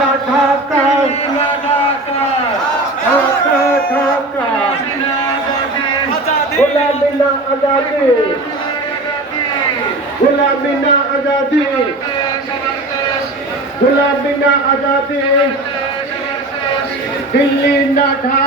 না ঢাকা। ঢাকা। ঢাকা গোলামি না আজাদি। গোলামি না আজাদি। গোলামি না আজাদি। দিল্লি না ঢাকা।